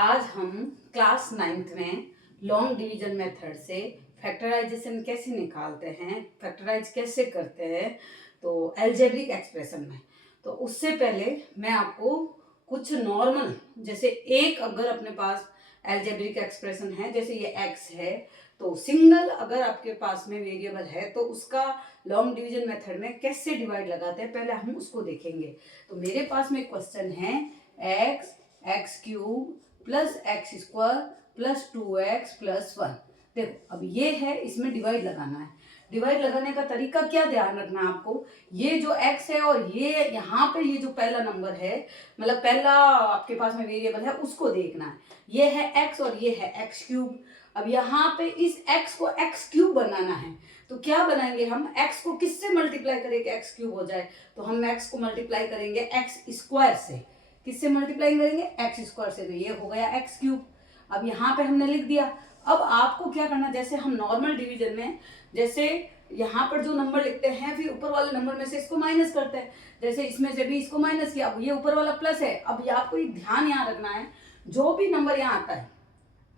आज हम class 9th में लॉन्ग डिवीजन मेथड से फैक्टराइजेशन कैसे निकालते हैं, फैक्टराइज कैसे करते हैं तो अलजेब्रिक एक्सप्रेशन में। तो उससे पहले मैं आपको कुछ नॉर्मल, जैसे एक अगर अपने पास अलजेब्रिक एक्सप्रेशन है, जैसे ये x है, तो सिंगल अगर आपके पास में वेरिएबल है तो उसका लॉन्ग डिवीजन मेथड में कैसे डिवाइड लगाते हैं पहले हम उसको देखेंगे। तो मेरे पास में क्वेश्चन है x cube plus x square plus 2x plus 1। देखो अब ये है, इसमें डिवाइड लगाना है। डिवाइड लगाने का तरीका क्या ध्यान रखना है आपको, ये जो x है और ये यहाँ पे ये जो पहला नंबर है, मतलब पहला आपके पास में वेरिएबल है, उसको देखना है। ये है x और ये है एक्स क्यूब। अब यहाँ पे इस x को एक्स क्यूब बनाना है तो क्या बनाएंगे हम, x को किससे मल्टीप्लाई करेंगे एक्स क्यूब हो जाए, तो हम x को मल्टीप्लाई करेंगे एक्स स्क्वायर से। किससे मल्टीप्लाई करेंगे, एक्स स्क्वायर से, तो ये हो गया एक्स क्यूब। अब यहाँ पे हमने लिख दिया। अब आपको क्या करना, जैसे हम नॉर्मल डिवीजन में जैसे यहाँ पर जो नंबर लिखते हैं फिर ऊपर वाले नंबर में से इसको माइनस करते हैं, जैसे इसमें से भी इसको माइनस किया, अब ये ऊपर वाला प्लस है। अब ये आपको एक ध्यान यहाँ रखना है, जो भी नंबर यहाँ आता है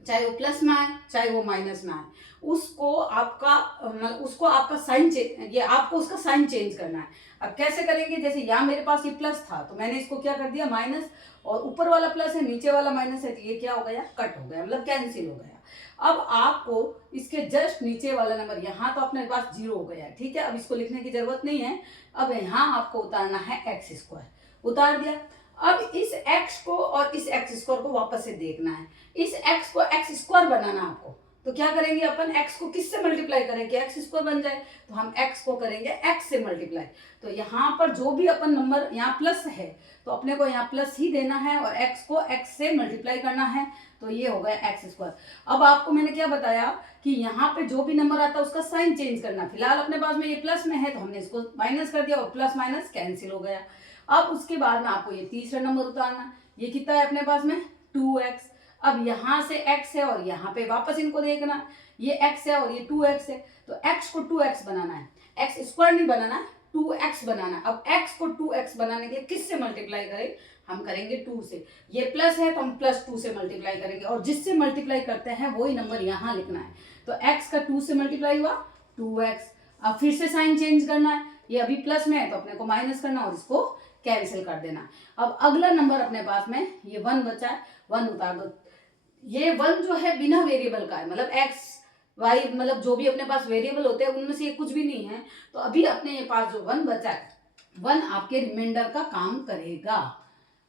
चाहे वो प्लस में आए चाहे वो माइनस में आए, उसको आपका साइन ये आपको उसका साइन चेंज करना है। अब कैसे करेंगे, जैसे यहाँ मेरे पास ये प्लस था तो मैंने इसको क्या कर दिया माइनस, और ऊपर वाला प्लस है नीचे वाला माइनस है, तो ये क्या हो गया, कट हो गया, मतलब कैंसिल हो गया। अब आपको इसके जस्ट नीचे वाला नंबर, यहाँ तो अपने पास 0 हो गया है, ठीक है, अब इसको लिखने की जरूरत नहीं है। अब यहाँ आपको उतारना है एक्स स्क्वायर, उतार दिया। अब इस x को और इस एक्स स्क्वायर को वापस से देखना है, इस x को एक्स स्क्वायर बनाना आपको। तो क्या करेंगे अपन, x को किससे मल्टीप्लाई करेंगे, एक्स स्क्वायर बन जाए, तो हम x को करेंगे x से मल्टीप्लाई। तो यहाँ पर जो भी अपन नंबर यहाँ प्लस है तो अपने को यहाँ प्लस ही देना है और x को x से मल्टीप्लाई करना है, तो ये हो गया एक्स स्क्वायर। अब आपको मैंने क्या बताया कि यहाँ पे जो भी नंबर आता है उसका साइन चेंज करना। फिलहाल अपने पास में ये प्लस में है तो हमने इसको माइनस कर दिया और प्लस माइनस कैंसिल हो गया। अब उसके बाद में आपको ये तीसरा नंबर उतारना, ये कितना है अपने पास में 2x। अब यहाँ से x है और यहाँ पे वापस इनको देखना, ये x है और ये 2x है, तो x को 2x बनाना है, एक्स स्क्वायर नहीं बनाना है, 2x बनाना है। अब x को 2x बनाने के लिए किससे मल्टीप्लाई करें, हम करेंगे 2 से। ये प्लस है तो हम प्लस 2 से मल्टीप्लाई करेंगे, और जिससे मल्टीप्लाई करते हैं वही नंबर यहाँ लिखना है। तो x का 2 से मल्टीप्लाई हुआ 2x। अब फिर से साइन चेंज करना है, ये अभी प्लस में है तो अपने को माइनस करना और इसको कैंसिल कर देना। अब अगला नंबर अपने पास में ये 1 बचा है, 1 उतार दो। ये 1 जो है बिना वेरिएबल का है, मतलब x y मतलब जो भी अपने पास वेरिएबल होते हैं उनमें से ये कुछ भी नहीं है, तो अभी अपने पास जो 1 बचा है, 1 आपके रिमाइंडर का काम करेगा।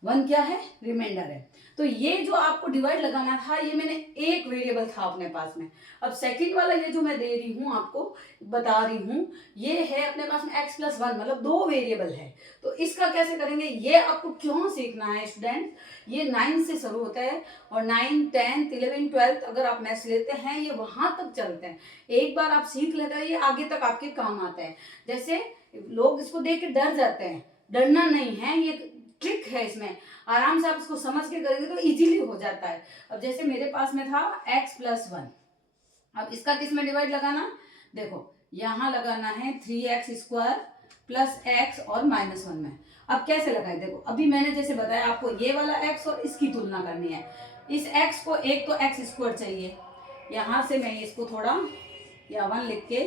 1 क्या है, रिमाइंडर है। तो ये जो आपको डिवाइड लगाना था ये मैंने एक वेरिएबल था अपने पास में। अब सेकंड वाला ये जो मैं दे रही हूँ आपको बता रही हूँ, ये है अपने पास में x प्लस 1, मतलब 2 वेरिएबल है। तो इसका कैसे करेंगे, ये आपको क्यों सीखना है स्टूडेंट, ये 9 से शुरू होता है और 9, 10, 11, 12 अगर आप मैथ्स लेते हैं ये वहां तक चलते हैं। एक बार आप सीख लेते हैं ये आगे तक आपके काम आता है। जैसे लोग इसको देख के डर जाते हैं, डरना नहीं है, ये ट्रिक है, इसमें आराम से आप इसको समझ के करेंगे तो इजीली हो जाता है। अब जैसे मेरे पास में था x प्लस 1, अब इसका किस में डिवाइड लगाना, देखो यहाँ लगाना है 3x स्क्वायर प्लस x और माइनस 1 में। अब कैसे लगाए, देखो अभी मैंने जैसे बताया आपको ये वाला x और इसकी तुलना करनी है। इस x को, एक तो x स्क्वायर चाहिए, यहाँ से मैं इसको थोड़ा या 1 लिख के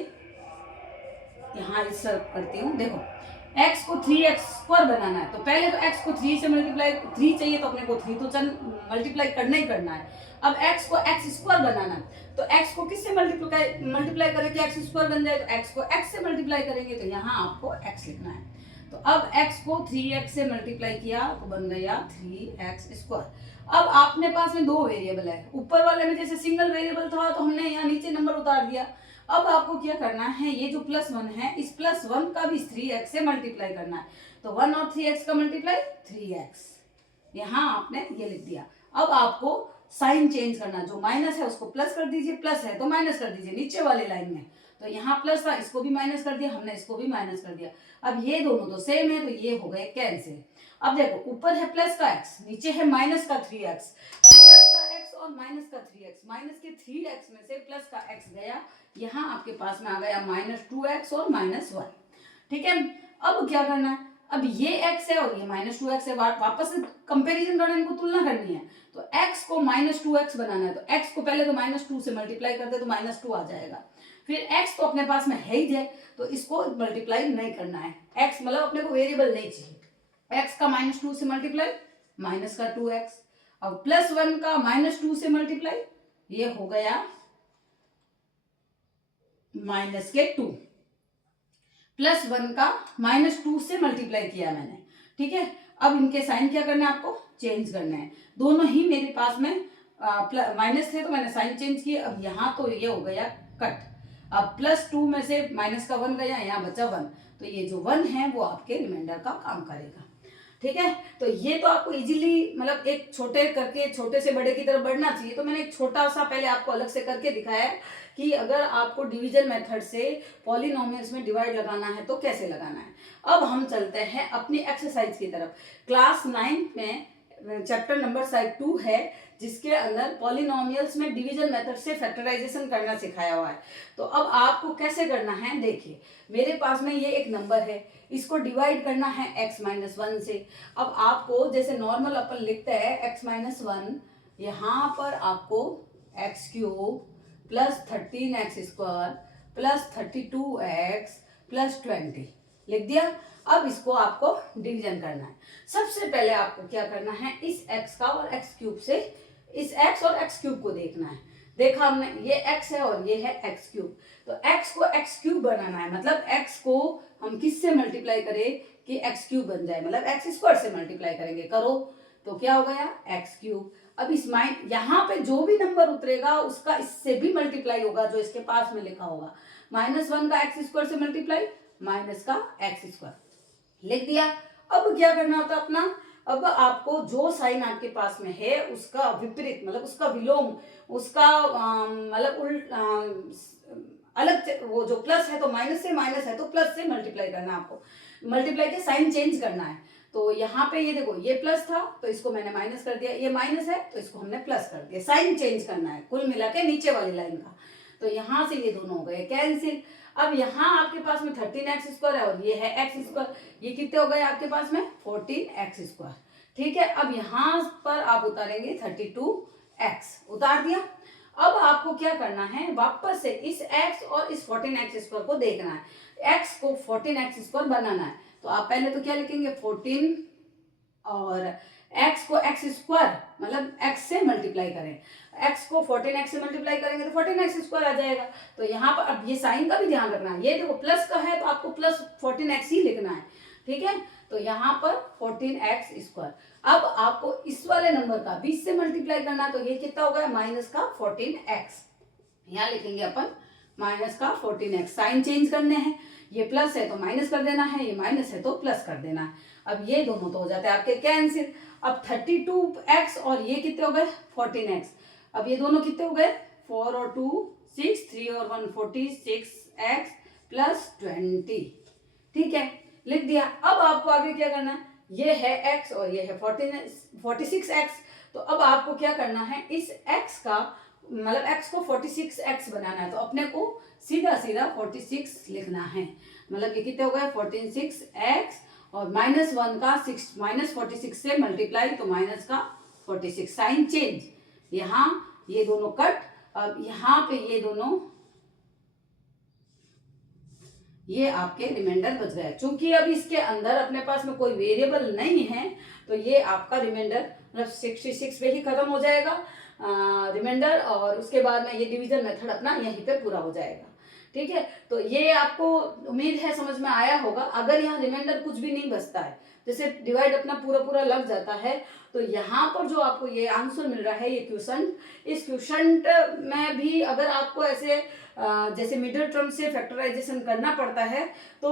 यहाँ इंसर्ट करती हूँ। देखो x को 3x स्क्वायर बनाना है तो पहले तो x को 3 से मल्टीप्लाई, 3 चाहिए तो अपने को 3 तो मल्टीप्लाई करना ही करना है। अब x को x स्क्वायर बनाना है तो x को किससे मल्टीप्लाई करेंगे, x स्क्वायर बन जाए, तो x को x से मल्टीप्लाई करेंगे, तो यहाँ आपको x लिखना है। तो अब x को 3x से मल्टीप्लाई किया तो बन गया 3x स्क्वायर। अब आपने पास में 2 वेरिएबल है, ऊपर वाले में जैसे सिंगल वेरिएबल था तो हमने यहाँ नीचे नंबर उतार दिया। अब आपको क्या करना है, ये जो प्लस 1 है इस प्लस 1 का भी 3x से मल्टीप्लाई करना है, तो 1 और 3x का मल्टीप्लाई 3x, यहाँ आपने ये लिख दिया। अब आपको साइन चेंज करना, जो माइनस है उसको प्लस कर दीजिए, प्लस है तो माइनस कर दीजिए नीचे वाली लाइन में। तो यहाँ प्लस था, इसको भी माइनस कर दिया, हमने इसको भी माइनस कर दिया। अब ये दोनों तो सेम है तो ये हो गए कैंसिल। अब देखो ऊपर है प्लस का x, नीचे है माइनस का 3x, प्लस का x और माइनस का 3x, माइनस के 3x में से प्लस का x गया, यहाँ आपके पास में आ गया -2x और -1। ठीक है, अब क्या करना है, अब ये x है और ये -2x है, वापस से कंपेरिजन करना, इनको तुलना करनी है। तो x को -2x बनाना है, तो x को पहले तो -2 से मल्टीप्लाई करते तो -2 आ जाएगा। फिर x तो अपने पास में है ही है, तो इसको मल्टीप्लाई नहीं करना है। x मतलब अपने को वेरिएबल नहीं चाहिए। x का -2 से मल्टीप्लाई माइनस का 2x, अब +1 का -2 से मल्टीप्लाई, ये हो गया -2, +1 का -2 से मल्टीप्लाई किया मैंने, ठीक है। अब इनके साइन क्या करना है, आपको चेंज करना है। दोनों ही मेरे पास में माइनस थे तो मैंने साइन चेंज किया। अब यहाँ तो ये हो गया कट, अब +2 में से -1 गया, यहाँ बचा 1, तो ये जो 1 है वो आपके रिमाइंडर का काम करेगा, ठीक है। तो ये तो आपको इजीली मतलब एक छोटे करके छोटे से बड़े की तरफ बढ़ना चाहिए। तो मैंने एक छोटा सा पहले आपको अलग से करके दिखाया है कि अगर आपको डिवीजन मेथड से पॉलिनोमियल्स में डिवाइड लगाना है तो कैसे लगाना है। अब हम चलते हैं अपनी एक्सरसाइज की तरफ। क्लास 9 में चैप्टर नंबर 2 है, जिसके अंदर पॉलिनोमियल्स में डिवीजन मेथड से फैक्टराइजेशन करना सिखाया हुआ है। तो अब आपको कैसे करना है, देखिए मेरे पास में ये एक नंबर है, इसको डिवाइड करना है x-1 से। अब आपको जैसे नॉर्मल अपन लिखते हैं x-1, यहाँ पर आपको x³ plus 13x² plus 32x plus 20 लिख दिया। अब इसको आपको डिवीजन करना है। सबसे पहले आपको क्या करना है, इस x का और x³ से इस x और x³ को देखना है। देखा हमने, ये x है और ये है x³, तो x को x³ बनाना है, मतलब x को हम किससे मल्टीप्लाई करें कि x³ बन जाए, मतलब x² से मल्टीप्लाई करेंगे, करो तो क्या हो गया x³। अब इस यहाँ पे जो भी नंबर उतरेगा उसका इससे भी मल्टीप्लाई होगा, जो इसके पास में लिखा होगा। -1 का x² से मल्टीप्लाई, माइनस का x² लिख दिया। अब क्या करना होता है अपना, अब आपको जो साइन आपके पास में है उसका विपरीत, मतलब उसका विलोम, उसका मतलब उल्ट अलग, वो जो प्लस है तो माइनस से, माइनस है तो प्लस से मल्टीप्लाई करना है आपको। मल्टीप्लाई के साइन चेंज करना है। तो यहाँ पे ये देखो, ये प्लस था तो इसको मैंने माइनस कर दिया, ये माइनस है तो इसको हमने प्लस कर दिया। साइन चेंज करना है कुल मिला के नीचे वाली लाइन का। तो यहाँ से ये दोनों हो गए कैंसिल। अब यहाँ आपके पास में 13x² है और ये है x², ये कितने हो गए आपके पास में 14x², ठीक है। अब यहाँ पर आप उतारेंगे 32x, उतार दिया। अब आपको क्या करना है, वापस से इस x और इस 14x² को देखना है। x को 14x² बनाना है, तो आप पहले तो क्या लिखेंगे 14 और x को x² मतलब x से मल्टीप्लाई करें, x को 14x से मल्टीप्लाई करेंगे तो 14x² आ जाएगा। तो यहाँ पर अब ये साइन का भी ध्यान रखना है, ये देखो प्लस का है तो आपको प्लस 14x ही लिखना है, ठीक है। तो यहाँ पर 14x²। अब आपको इस वाले नंबर का 20 से मल्टीप्लाई करना है, तो ये कितना हो गया माइनस का 14x, यहाँ लिखेंगे अपन माइनस का 14x। साइन चेंज करने हैं, ये प्लस है तो माइनस कर देना है, ये माइनस है तो प्लस कर देना है। अब ये दोनों तो हो जाते हैं आपके कैंसिल। अब 32x और ये कितने हो गए 14x। अब ये दोनों कितने हो गए 4 और 2 6, 3 और 1 46x प्लस 20, ठीक है, लिख दिया। अब आपको आगे क्या करना है, ये है x और ये है 46x। तो अब आपको क्या करना है, इस x का मतलब x को 46x बनाना है, तो अपने को सीधा सीधा 46 लिखना है। मतलब ये कितने हो गए 46x और -1 का -46 से मल्टीप्लाई, तो माइनस का 46। साइन चेंज, यहाँ ये दोनों कट। अब यहाँ पे ये दोनों, ये आपके रिमाइंडर बच गए। चूंकि अब इसके अंदर अपने पास में कोई वेरिएबल नहीं है, तो ये आपका रिमाइंडर मतलब 66 पे ही खत्म हो जाएगा रिमाइंडर, और उसके बाद में ये डिवीजन मेथड अपना यहीं पे पूरा हो जाएगा, ठीक है। तो ये आपको उम्मीद है समझ में आया होगा। अगर यहाँ रिमाइंडर कुछ भी नहीं बचता है, जैसे डिवाइड अपना पूरा पूरा लग जाता है, तो यहाँ पर जो आपको ये आंसर मिल रहा है ये क्वेश्चन, इस क्वेश्चन में भी अगर आपको ऐसे जैसे मिडिल टर्म से फैक्टराइजेशन करना पड़ता है, तो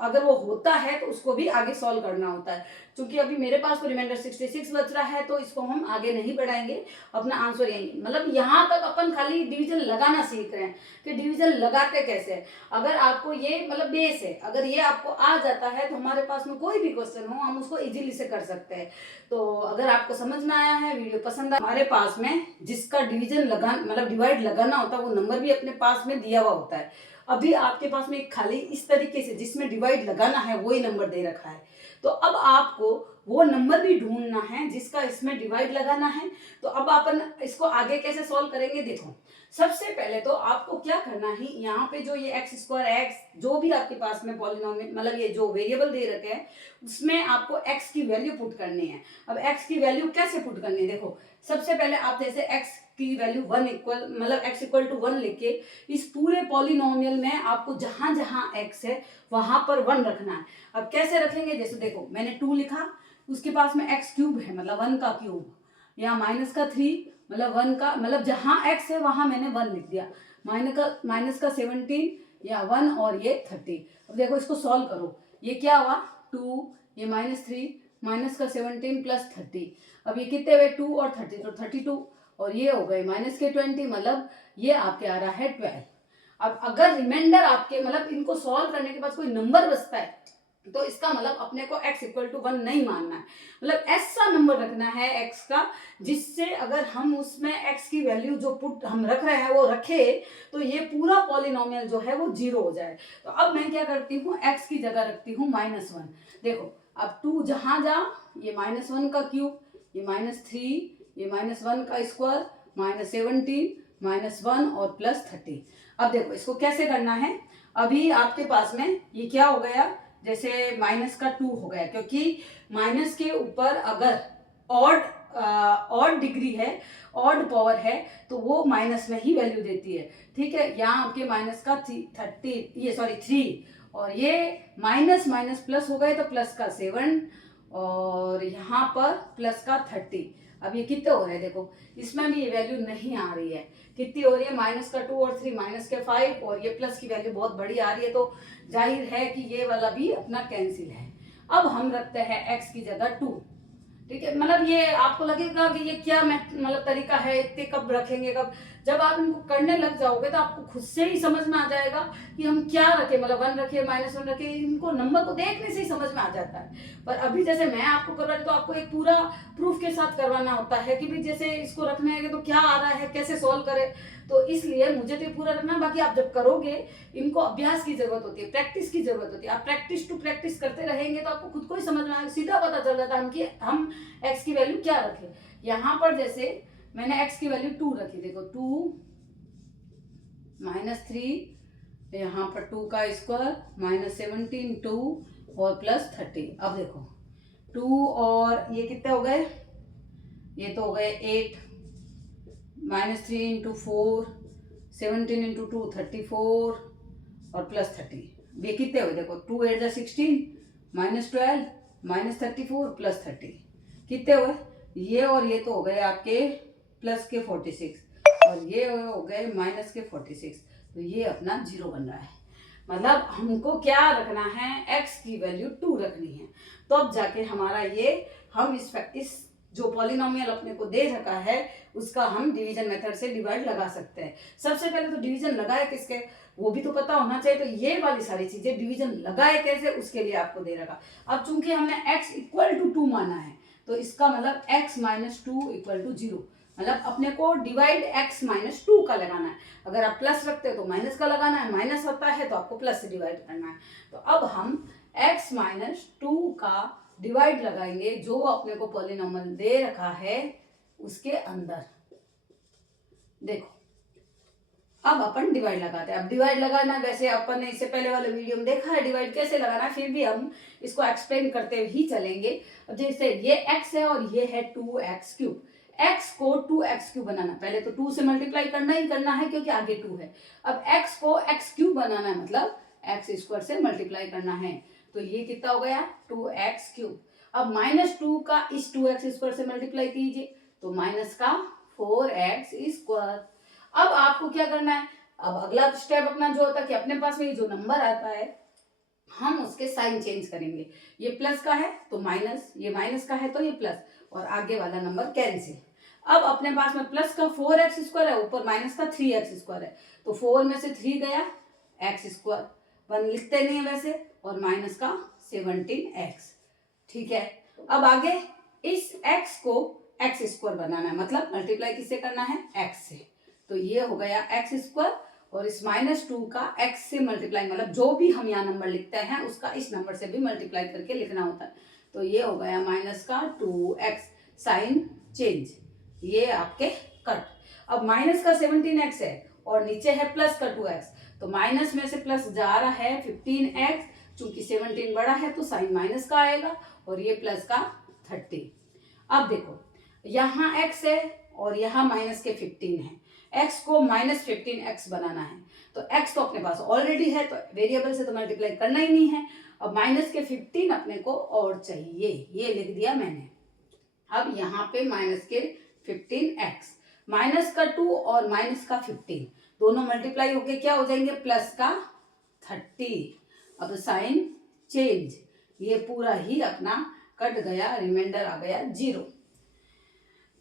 अगर वो होता है तो उसको भी आगे सॉल्व करना होता है। क्योंकि अभी मेरे पास तो रिमाइंडर 66 बच रहा है, तो इसको हम आगे नहीं बढ़ाएंगे, अपना आंसर यही, मतलब यहाँ तक अपन खाली डिवीजन लगाना सीख रहे हैं कि डिवीजन लगाते कैसे। अगर आपको ये मतलब बेस है, अगर ये आपको आ जाता है तो हमारे पास में कोई भी क्वेश्चन हो हम उसको इजीली से कर सकते हैं। तो अगर आपको समझ में आया है, वीडियो पसंद आया, हमारे पास में जिसका डिवीजन लगा मतलब डिवाइड लगाना होता है वो नंबर भी अपने पास में दिया हुआ होता है। अभी आपके पास में खाली इस तरीके से जिसमें डिवाइड लगाना है वही नंबर दे रखा है, तो अब आपको वो नंबर भी ढूंढना है जिसका इसमें डिवाइड लगाना है। तो अब अपन इसको आगे कैसे सॉल्व करेंगे, देखो सबसे पहले तो आपको क्या करना है, यहाँ पे जो ये एक्स स्क्वायर एक्स जो भी आपके पास में पॉलिनोमियल मतलब ये जो वेरिएबल दे रखे हैं उसमें आपको एक्स की वैल्यू पुट करनी है। अब एक्स की वैल्यू कैसे पुट करनी है, देखो सबसे पहले आप जैसे एक्स की वैल्यू 1 इक्वल मतलब x इक्वल टू 1 लेके इस पूरे पॉलिनोमियल में आपको जहां जहां x है वहां पर 1 रखना है। अब कैसे रखेंगे, जैसे देखो मैंने 2 लिखा, उसके पास में x क्यूब है मतलब 1 का क्यूब, या माइनस का 3 मतलब 1 का मतलब जहां x है वहां मैंने 1 लिख दिया, माइनस का 17 या 1 और ये 30। अब देखो इसको सॉल्व करो, ये क्या हुआ 2, ये -3 माइनस का 17 प्लस 30। अब ये कितने हुए 2 और 30 तो 32 और ये हो गए माइनस के 20 मतलब ये आपके आ रहा है 12। अब अगर रिमाइंडर आपके मतलब इनको सॉल्व करने के बाद कोई नंबर बचता है तो इसका मतलब अपने को x इक्वल टू 1 नहीं मानना है, मतलब ऐसा नंबर रखना है x का जिससे अगर हम उसमें x की वैल्यू जो पुट हम रख रहे हैं वो रखे तो ये पूरा पॉलिनोमियल जो है वो 0 हो जाए। तो अब मैं क्या करती हूँ, x की जगह रखती हूँ -1। देखो अब 2 जहां जा ये -1 का क्यूब, ये -3, ये -1 का स्क्वायर, -17 -1 और +30। अब देखो इसको कैसे करना है, अभी आपके पास में ये क्या हो गया, जैसे -2 हो गया क्योंकि माइनस के ऊपर अगर ऑड डिग्री है, ऑड पावर है तो वो माइनस में ही वैल्यू देती है। ठीक है, यहाँ आपके माइनस का 3 और ये माइनस माइनस प्लस हो गए तो प्लस का 7 और यहाँ पर प्लस का 30। अब ये कितने हो रहे हैं, देखो इसमें भी ये वैल्यू नहीं आ रही है, कितनी हो रही है -2 और 3 -5 और ये प्लस की वैल्यू बहुत बड़ी आ रही है, तो जाहिर है कि ये वाला भी अपना कैंसिल है। अब हम रखते हैं x की जगह 2। ठीक है, मतलब ये आपको लगेगा कि ये क्या मतलब तरीका है, इतने कब रखेंगे कब, जब आप इनको करने लग जाओगे तो आपको खुद से ही समझ में आ जाएगा कि हम क्या रखे, मतलब 1 रखे -1 रखे, इनको नंबर को देखने से ही समझ में आ जाता है। पर अभी जैसे मैं आपको करवा रही तो आपको एक पूरा प्रूफ के साथ करवाना होता है कि भी जैसे इसको रखने है तो क्या आ रहा है, कैसे सॉल्व करे, तो इसलिए मुझे तो पूरा रखना। बाकी आप जब करोगे इनको अभ्यास की जरूरत होती है, प्रैक्टिस की जरूरत होती है, आप प्रैक्टिस टू प्रैक्टिस करते रहेंगे तो आपको खुद को ही समझ में आएगा, सीधा पता चल जाता है कि हम x की वैल्यू क्या रखें। यहाँ पर जैसे मैंने x की वैल्यू 2 रखी, देखो 2 -3 यहाँ पर 2 का स्क्वायर -17 2 और +30। अब देखो 2 और ये कितने हो गए, ये तो हो गए 8 -3 इंटू 4 17 इंटू 2 34 और +30। ये कितने हुए, देखो 2 8 जा 16 -12 -34 +30 कितने हुए, ये और ये तो हो गए आपके प्लस के 46 और ये हो गए माइनस के 46, तो ये अपना 0 बन रहा है। मतलब हमको क्या रखना है, x की वैल्यू 2 रखनी है, तो अब जाके हमारा ये हम इस जो पॉलिनोमियल अपने को दे रखा है उसका हम डिवीजन मेथड से डिवाइड लगा सकते हैं। सबसे पहले तो डिवीजन लगाए किसके वो भी तो पता होना चाहिए, तो ये वाली सारी चीजें डिवीजन लगाए कैसे उसके लिए आपको दे रखा। अब चूंकि हमने x इक्वल टू 2 माना है तो इसका मतलब x - 2 इक्वल टू 0, मतलब अपने को डिवाइड x - 2 का लगाना है। अगर आप प्लस रखते हो तो माइनस का लगाना है, माइनस होता है तो आपको प्लस से डिवाइड करना है। तो अब हम x - 2 का डिवाइड लगाएंगे जो अपने को पॉलिनोमियल दे रखा है उसके अंदर। देखो अब अपन डिवाइड लगाते हैं। अब डिवाइड लगाना वैसे अपन ने इससे पहले वाले वीडियो में देखा है डिवाइड कैसे लगाना है, फिर भी हम इसको एक्सप्लेन करते ही चलेंगे। अब जैसे ये x है और ये है 2x3, x को 2x3 बनाना, पहले तो 2 से मल्टीप्लाई करना ही करना है क्योंकि आगे 2 है। अब x को x3 बनाना है मतलब x² से मल्टीप्लाई करना है, तो ये कितना हो गया 2x3। अब -2 का इस 2x² से मल्टीप्लाई कीजिए तो माइनस का 4x²। अब आपको क्या करना है, अब अगला स्टेप अपना जो होता है कि अपने पास में ये जो नंबर आता है हम उसके साइन चेंज करेंगे, ये प्लस का है तो माइनस, ये माइनस का है तो ये प्लस, और आगे वाला नंबर कैंसिल। अब अपने पास में प्लस का 4x² है, ऊपर माइनस का 3x² है, तो 4 में से 3 गया x², 1 लिखते नहीं है वैसे, और माइनस का 17x। ठीक है, अब आगे इस x को x² बनाना है, मतलब मल्टीप्लाई किससे करना है x से, तो ये हो गया x² और इस -2 का x से मल्टीप्लाई, मतलब जो भी हम यहाँ नंबर लिखते हैं उसका इस नंबर से भी मल्टीप्लाई करके लिखना होता है। तो ये हो गया -2x साइन चेंज, ये आपके कट। अब माइनस का 17x है और नीचे है प्लस का 2x, तो माइनस में से प्लस जा रहा है 15x, चूंकि 17 बड़ा है तो साइन माइनस का आएगा और ये प्लस का 30। अब देखो यहाँ x है और यहाँ माइनस के 15 है, x को -15x बनाना है, तो x तो अपने पास ऑलरेडी है तो वेरिएबल से तो मल्टीप्लाई करना ही नहीं है। अब माइनस के 15 अपने को और चाहिए, ये लिख दिया मैंने। अब यहाँ पे माइनस के 15x, माइनस का 2 और माइनस का 15 दोनों मल्टीप्लाई होके क्या हो जाएंगे, प्लस का 30। अब साइन चेंज, ये पूरा ही अपना कट गया, रिमाइंडर आ गया 0।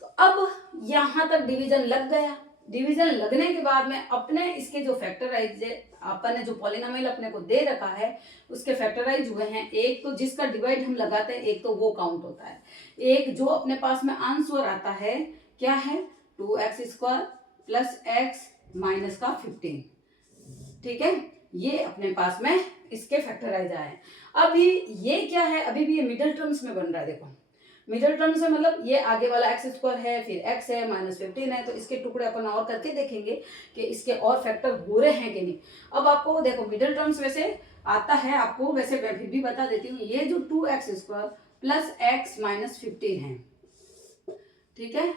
तो अब यहाँ तक डिवीजन लग गया। डिवीजन लगने के बाद में अपने इसके जो फैक्टराइज, अपन ने जो पॉलिनोमियल अपने को दे रखा है उसके फैक्टराइज हुए हैं। एक तो जिसका डिवाइड हम लगाते हैं, एक तो वो काउंट होता है। एक जो अपने पास में आंसर आता है क्या है, 2x² प्लस x माइनस का 15, ठीक है, ये अपने पास में इसके फैक्टराइज आए। अभी ये क्या है, अभी भी ये मिडिल टर्म्स में बन रहा है। देखो मिडिल टर्म्स में मतलब ये आगे वाला x² है, फिर x है, -15 है, तो इसके टुकड़े अपन और करके देखेंगे कि इसके और फैक्टर हो रहे हैं कि नहीं। अब आपको देखो मिडिल टर्म्स वैसे आता है आपको, वैसे मैं फिर भी बता देती हूँ। ये जो 2x² प्लस x -15 है, ठीक है,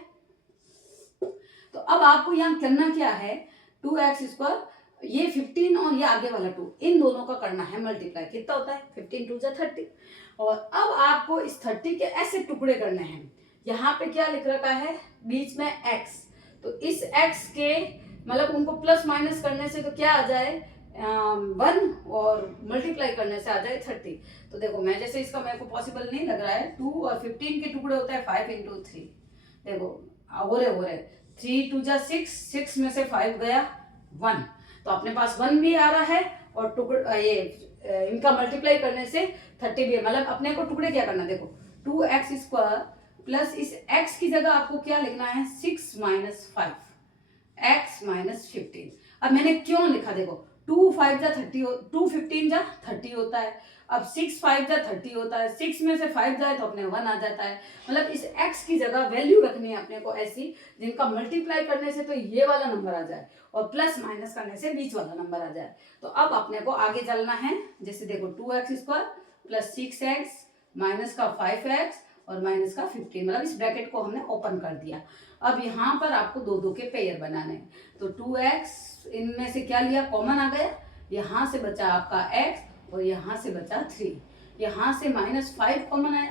तो अब आपको यहाँ करना क्या है, 2x², ये 15 और ये आगे वाला 2, इन दोनों का करना है मल्टीप्लाई। कितना होता है, 15 2 जा 30। और अब आपको इस 30 के ऐसे टुकड़े करने हैं। यहाँ पे क्या लिख रखा है, बीच में x, तो इस x के मतलब उनको प्लस माइनस करने से तो क्या आ जाए 1 और मल्टीप्लाई करने से आ जाए 30। तो देखो मैं जैसे इसका मेरे को पॉसिबल नहीं लग रहा है, 2 और 15 के टुकड़े होता है 5 × 3, देखो हो रहे 3 2 जा 6, 6 में से 5 गया 1, तो अपने पास 1 भी आ रहा है और टुकड़ा ये इनका मल्टीप्लाई करने से 30 भी है। मतलब अपने को टुकड़े क्या करना, देखो 2x² प्लस इस x की जगह आपको क्या लिखना है, 6 - 5 x -15। अब मैंने क्यों लिखा, देखो 2 5 जा 30, 2 15 जा 30 होता है, अब 6 5 जा 30 होता है, 6 में से 5 जाए तो अपने 1 आ जाता है। मतलब इस x की जगह वैल्यू रखनी है अपने को ऐसी जिनका मल्टीप्लाई करने से तो ये वाला नंबर आ जाए और प्लस माइनस करने से बीच वाला नंबर आ जाए। तो अब अपने को आगे चलना है, जैसे देखो 2x² प्लस 6x माइनस का 5x और माइनस का 15, मतलब इस ब्रैकेट को हमने ओपन कर दिया। अब यहाँ पर आपको दो दो के पेयर बनाने हैं, तो 2x इनमें से क्या लिया, कॉमन आ गया, यहाँ से बचा आपका x और यहाँ से बचा 3, यहाँ से -5 कॉमन आया,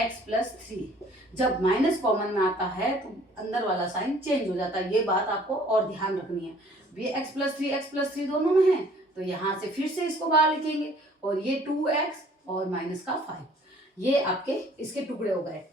x + 3। जब माइनस कॉमन में आता है तो अंदर वाला साइन चेंज हो जाता है, ये बात आपको और ध्यान रखनी है। ये x + 3 दोनों में है, तो यहाँ से फिर से इसको बाहर लिखेंगे और ये 2x और माइनस का 5, ये आपके इसके टुकड़े हो गए।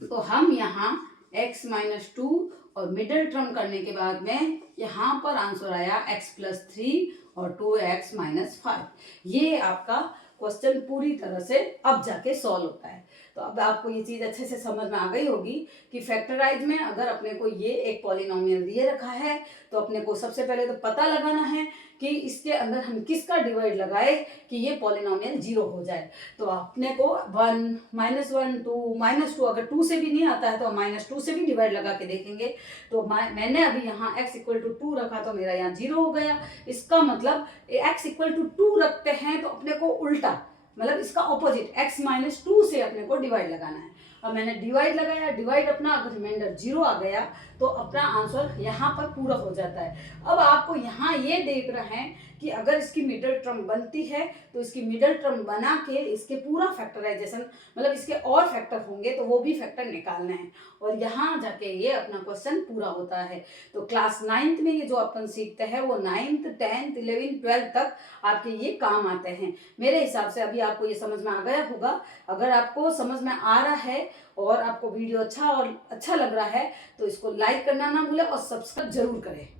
तो हम यहाँ x - 2 और मिडिल टर्म करने के बाद में यहाँ पर आंसर आया x + 3 और 2x - 5। ये आपका क्वेश्चन पूरी तरह से अब जाके सॉल्व होता है। तो अब आपको ये चीज़ अच्छे से समझ में आ गई होगी कि फैक्टराइज में अगर अपने को ये एक पॉलिनोमियल दिए रखा है तो अपने को सबसे पहले तो पता लगाना है कि इसके अंदर हम किसका डिवाइड लगाए कि ये पॉलिनोमियल 0 हो जाए। तो अपने को 1 -1 2 -2, अगर 2 से भी नहीं आता है तो हम -2 से भी डिवाइड लगा के देखेंगे। तो मैंने अभी यहाँ x = 2 रखा तो मेरा यहाँ 0 हो गया। इसका मतलब x = 2 रखते हैं तो अपने को उल्टा, मतलब इसका ऑपोजिट x - 2 से अपने को डिवाइड लगाना है। अब मैंने डिवाइड लगाया, डिवाइड अपना अगर रिमाइंडर 0 आ गया तो अपना आंसर यहाँ पर पूरा हो जाता है। अब आपको यहाँ ये देख रहे हैं कि अगर इसकी मिडिल टर्म बनती है तो इसकी मिडिल टर्म बना के इसके पूरा फैक्टराइजेशन, मतलब इसके और फैक्टर होंगे तो वो भी फैक्टर निकालने हैं और यहाँ जाके ये अपना क्वेश्चन पूरा होता है। तो क्लास 9th में ये जो अपन सीखते हैं वो 9th 10th 11th 12th तक आपके ये काम आते हैं। मेरे हिसाब से अभी आपको ये समझ में आ गया होगा। अगर आपको समझ में आ रहा है और आपको वीडियो अच्छा लग रहा है तो इसको लाइक करना ना भूलें और सब्सक्राइब जरूर करें।